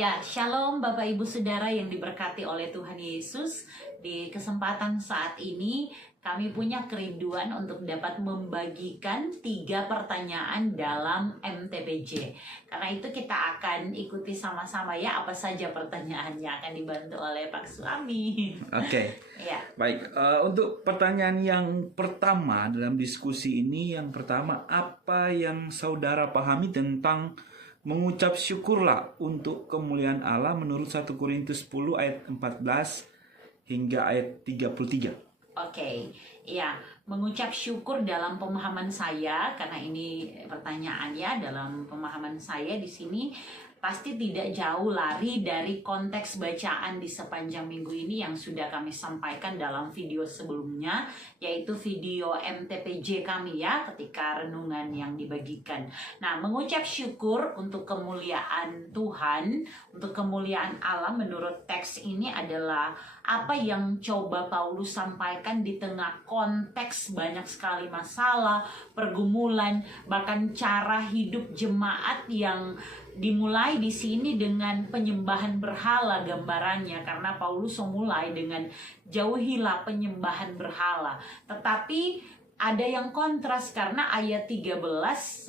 Ya, shalom Bapak Ibu Saudara yang diberkati oleh Tuhan Yesus. Di kesempatan saat ini kami punya kerinduan untuk dapat membagikan 3 pertanyaan dalam MTPJ. Karena itu kita akan ikuti sama-sama ya apa saja pertanyaannya, akan dibantu oleh Pak Suami. Oke. Ya. Baik, untuk pertanyaan yang pertama dalam diskusi ini, yang pertama, apa yang saudara pahami tentang mengucap syukurlah untuk kemuliaan Allah menurut 1 Korintus 10 ayat 14 hingga ayat 33. Oke, ya, mengucap syukur dalam pemahaman saya, karena ini pertanyaannya dalam pemahaman saya di sini pasti tidak jauh lari dari konteks bacaan di sepanjang minggu ini yang sudah kami sampaikan dalam video sebelumnya, yaitu video MTPJ kami ya, ketika renungan yang dibagikan. Nah, mengucap syukur untuk kemuliaan Tuhan, untuk kemuliaan Allah menurut teks ini adalah apa yang coba Paulus sampaikan di tengah konteks banyak sekali masalah, pergumulan, bahkan cara hidup jemaat yang dimulai di sini dengan penyembahan berhala gambarannya, karena Paulus memulai dengan jauhilah penyembahan berhala. Tetapi ada yang kontras, karena ayat 13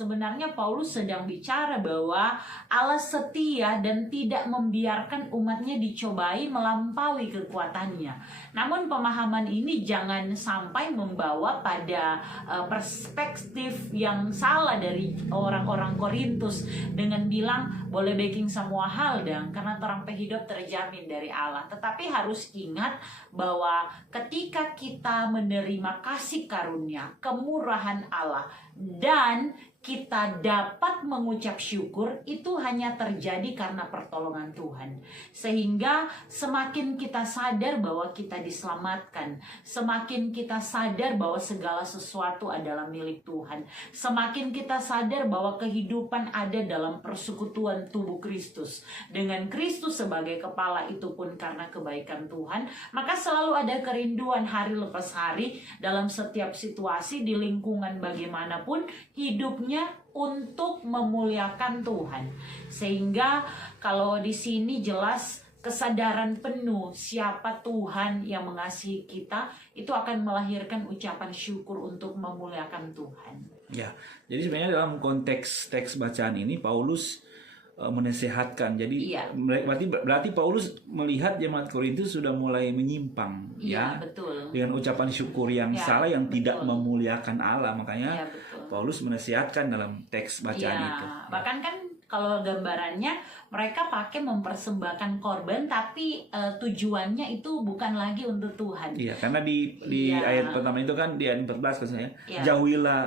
sebenarnya Paulus sedang bicara bahwa Allah setia dan tidak membiarkan umatnya dicobai melampaui kekuatannya. Namun pemahaman ini jangan sampai membawa pada perspektif yang salah dari orang-orang Korintus dengan bilang boleh baking semua hal dong karena orang hidup terjamin dari Allah. Tetapi harus ingat bahwa ketika kita menerima kasih karunia, kemurahan Allah, dan kita dapat mengucap syukur, itu hanya terjadi karena pertolongan Tuhan. Sehingga semakin kita sadar bahwa kita diselamatkan, semakin kita sadar bahwa segala sesuatu adalah milik Tuhan, semakin kita sadar bahwa kehidupan ada dalam persekutuan tubuh Kristus dengan Kristus sebagai kepala, itu pun karena kebaikan Tuhan, maka selalu ada kerinduan hari lepas hari dalam setiap situasi di lingkungan bagaimanapun hidupnya untuk memuliakan Tuhan. Sehingga kalau di sini jelas kesadaran penuh siapa Tuhan yang mengasihi kita, itu akan melahirkan ucapan syukur untuk memuliakan Tuhan. Ya, jadi sebenarnya dalam konteks teks bacaan ini Paulus menasehatkan. Jadi iya, berarti Paulus melihat jemaat Korintus sudah mulai menyimpang, iya, ya, betul, dengan ucapan syukur yang ya, salah, yang betul, tidak memuliakan Allah. Makanya ya, betul. Paulus menasihatkan dalam teks bacaan itu. Bahkan kan kalau gambarannya mereka pakai mempersembahkan korban, tapi tujuannya itu bukan lagi untuk Tuhan. Iya, karena di ayat pertama itu kan di ayat 14 katanya, jauhilah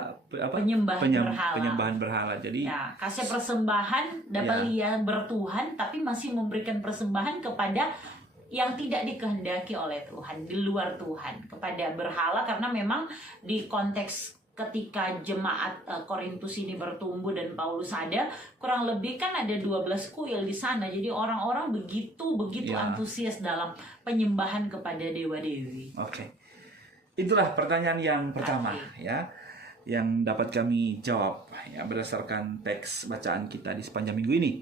penyembahan berhala. Jadi ya, kasih persembahan dapat lihat bertuhan, tapi masih memberikan persembahan kepada yang tidak dikehendaki oleh Tuhan, di luar Tuhan, kepada berhala. Karena memang di konteks ketika jemaat Korintus ini bertumbuh dan Paulus ada, kurang lebih kan ada 12 kuil di sana. Jadi orang-orang begitu antusias dalam penyembahan kepada dewa-dewi. Oke. Itulah pertanyaan yang pertama ya, yang dapat kami jawab ya berdasarkan teks bacaan kita di sepanjang minggu ini.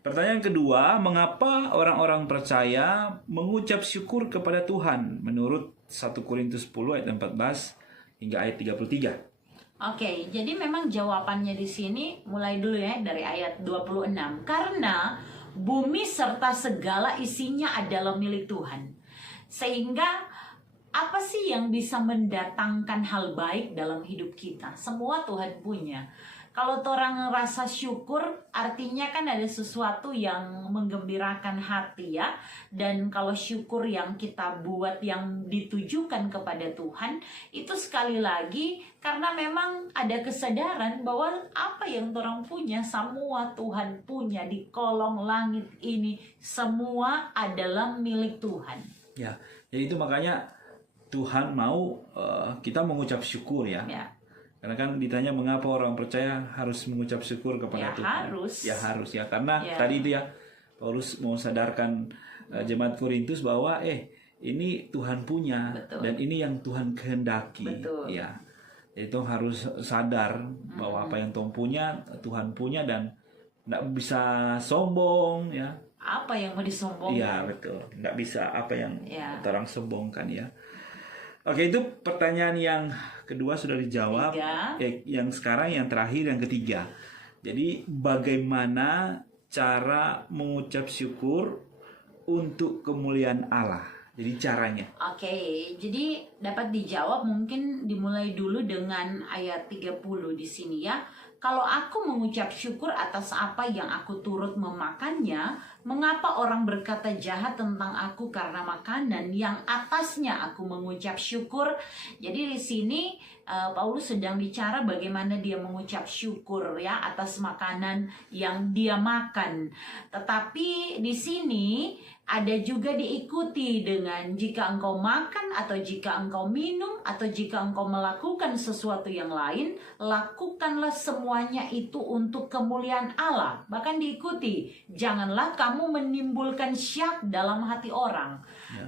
Pertanyaan kedua, mengapa orang-orang percaya mengucap syukur kepada Tuhan menurut 1 Korintus 10 ayat 14 hingga ayat 33? Oke, jadi memang jawabannya di sini mulai dulu ya dari ayat 26. Karena bumi serta segala isinya adalah milik Tuhan. Sehingga apa sih yang bisa mendatangkan hal baik dalam hidup kita? Semua Tuhan punya. Kalau orang ngerasa syukur, artinya kan ada sesuatu yang menggembirakan hati ya. Dan kalau syukur yang kita buat yang ditujukan kepada Tuhan, itu sekali lagi karena memang ada kesadaran bahwa apa yang orang punya, semua Tuhan punya di kolong langit ini, semua adalah milik Tuhan. Ya, jadi itu makanya Tuhan mau kita mengucap syukur ya. Karena kan ditanya mengapa orang percaya harus mengucap syukur kepada Tuhan. Harus ya, karena tadi itu ya Paulus mau sadarkan jemaat Korintus bahwa ini Tuhan punya. Betul. Dan ini yang Tuhan kehendaki. Betul. Ya. Itu harus sadar bahwa apa yang Tuhan punya dan tidak bisa sombong ya. apa yang mau disombongkan. Iya betul, nggak bisa apa yang orang sombongkan ya. Oke, itu pertanyaan yang kedua sudah dijawab. Yang sekarang yang terakhir, yang ketiga. Jadi bagaimana cara mengucap syukur untuk kemuliaan Allah? Jadi caranya. Oke, jadi dapat dijawab mungkin dimulai dulu dengan ayat 30 di sini ya. Kalau aku mengucap syukur atas apa yang aku turut memakannya, mengapa orang berkata jahat tentang aku karena makanan yang atasnya aku mengucap syukur? Jadi di sini Paulus sedang bicara bagaimana dia mengucap syukur ya atas makanan yang dia makan. Tetapi di sini ada juga diikuti dengan jika engkau makan atau jika engkau minum atau jika engkau melakukan sesuatu yang lain, lakukanlah semuanya itu untuk kemuliaan Allah. Bahkan diikuti, janganlah kamu menimbulkan syak dalam hati orang.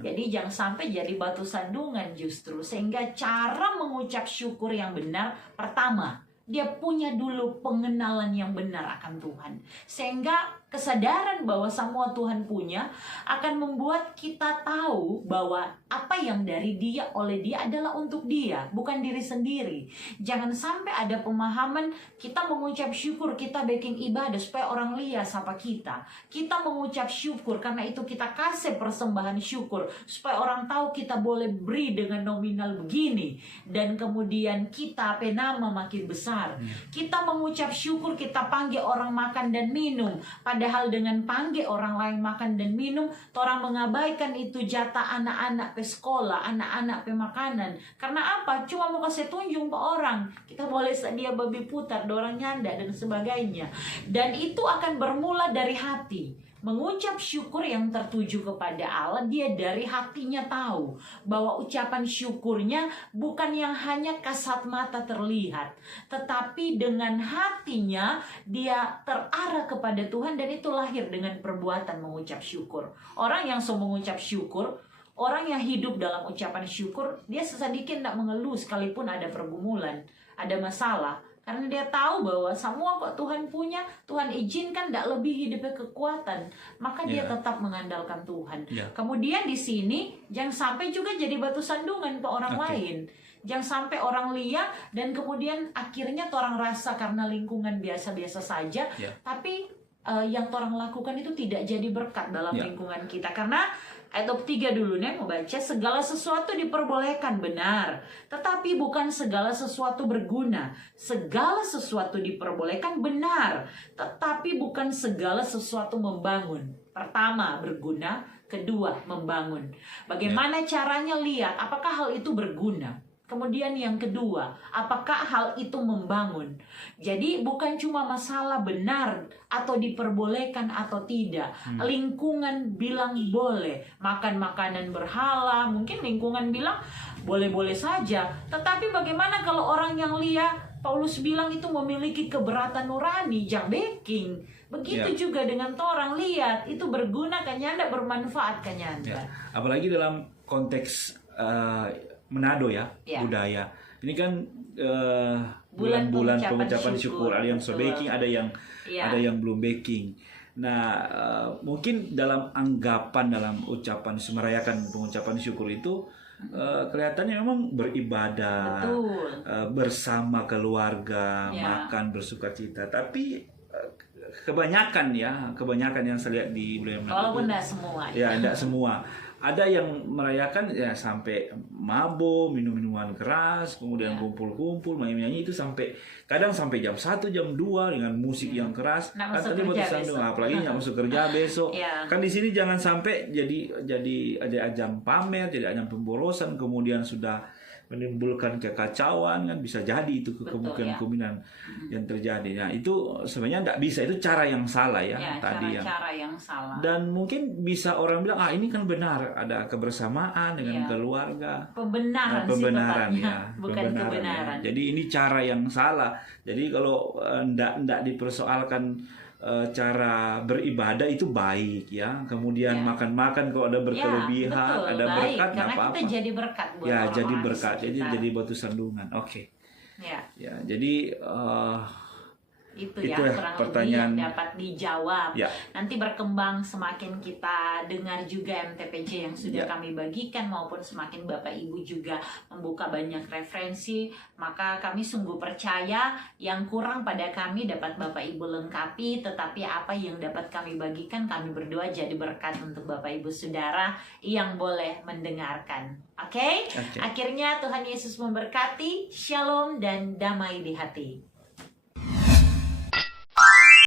Jadi jangan sampai jadi batu sandungan justru. Sehingga cara mengucap syukur yang benar, pertama, dia punya dulu pengenalan yang benar akan Tuhan. Sehingga kesadaran bahwa semua Tuhan punya akan membuat kita tahu bahwa apa yang dari dia, oleh dia adalah untuk dia, bukan diri sendiri. Jangan sampai ada pemahaman kita mengucap syukur, kita bikin ibadah supaya orang lihat sapa kita. Kita mengucap syukur karena itu kita kasih persembahan syukur supaya orang tahu kita boleh beri dengan nominal begini. Dan kemudian kita nama makin besar. Kita mengucap syukur, kita panggil orang makan dan minum. Padahal dengan panggil orang lain makan dan minum, orang mengabaikan itu jatah anak-anak ke sekolah, anak-anak ke makanan. Karena apa? Cuma mau kasih tunjuk ke orang. Kita boleh sedia babi putar, dorang nyanda dan sebagainya. Dan itu akan bermula dari hati. Mengucap syukur yang tertuju kepada Allah, dia dari hatinya tahu bahwa ucapan syukurnya bukan yang hanya kasat mata terlihat, tetapi dengan hatinya dia terarah kepada Tuhan, dan itu lahir dengan perbuatan mengucap syukur. Orang yang mengucap syukur, orang yang hidup dalam ucapan syukur, dia sedikit tidak mengeluh sekalipun ada pergumulan, ada masalah. Karena dia tahu bahwa semua kok Tuhan punya, Tuhan izinkan tidak lebih hidupnya kekuatan, maka dia tetap mengandalkan Tuhan. Kemudian di sini jangan sampai juga jadi batu sandungan ke orang lain. Jangan sampai orang lihat dan kemudian akhirnya orang rasa karena lingkungan biasa-biasa saja, tapi yang orang lakukan itu tidak jadi berkat dalam lingkungan kita. Karena ayat 3 dulu nih mau baca, segala sesuatu diperbolehkan benar, tetapi bukan segala sesuatu berguna. Segala sesuatu diperbolehkan benar, tetapi bukan segala sesuatu membangun. Pertama, berguna. Kedua, membangun. Bagaimana caranya? Lihat apakah hal itu berguna. Kemudian yang kedua, apakah hal itu membangun? Jadi bukan cuma masalah benar atau diperbolehkan atau tidak. Lingkungan bilang boleh makan makanan berhala, mungkin lingkungan bilang boleh-boleh saja. Tetapi bagaimana kalau orang yang lihat, Paulus bilang itu memiliki keberatan nurani, jak baking. Begitu juga dengan orang lihat itu berguna kan nyanda, bermanfaat kan nyanda. Apalagi dalam konteks Manado ya, budaya. Ini kan bulan-bulan pengucapan syukur. Ada yang sudah baking, ada yang belum baking. Nah, mungkin dalam anggapan, dalam ucapan merayakan pengucapan syukur itu kelihatannya memang beribadah, bersama keluarga, makan bersukacita. Tapi kebanyakan yang saya lihat di budaya Manado. Walaupun tidak semua. Ya, tidak semua. Ada yang merayakan ya sampai mabuk, minum-minuman keras, kemudian kumpul-kumpul, main-nyanyi itu kadang sampai jam 1, jam 2 dengan musik yang keras. Kan tadi apalagi nggak masuk kerja besok. Kan di sini jangan sampai jadi ada ajang pamer, jadi ajang pemborosan, kemudian sudah menimbulkan kekacauan, kan bisa jadi itu kemungkinan yang terjadi. Nah, itu sebenarnya tidak bisa, itu cara yang salah tadi cara yang salah. Dan mungkin bisa orang bilang ini kan benar, ada kebersamaan dengan keluarga. Pembenaran bukan kebenaran. Jadi ini cara yang salah. Jadi kalau tidak dipersoalkan cara beribadah itu baik kemudian makan-makan kalau ada berkelebihan, ada baik, berkat, karena apa-apa. kita jadi berkat buat orang jadi berkat, jadi batu sandungan. Jadi Itu ya kurang lebih yang dapat dijawab. Ya. Nanti berkembang semakin kita dengar juga MTPJ yang sudah kami bagikan, maupun semakin Bapak Ibu juga membuka banyak referensi, maka kami sungguh percaya yang kurang pada kami dapat Bapak Ibu lengkapi, tetapi apa yang dapat kami bagikan, kami berdoa jadi berkat untuk Bapak Ibu Saudara yang boleh mendengarkan. Oke? Akhirnya Tuhan Yesus memberkati. Shalom dan damai di hati.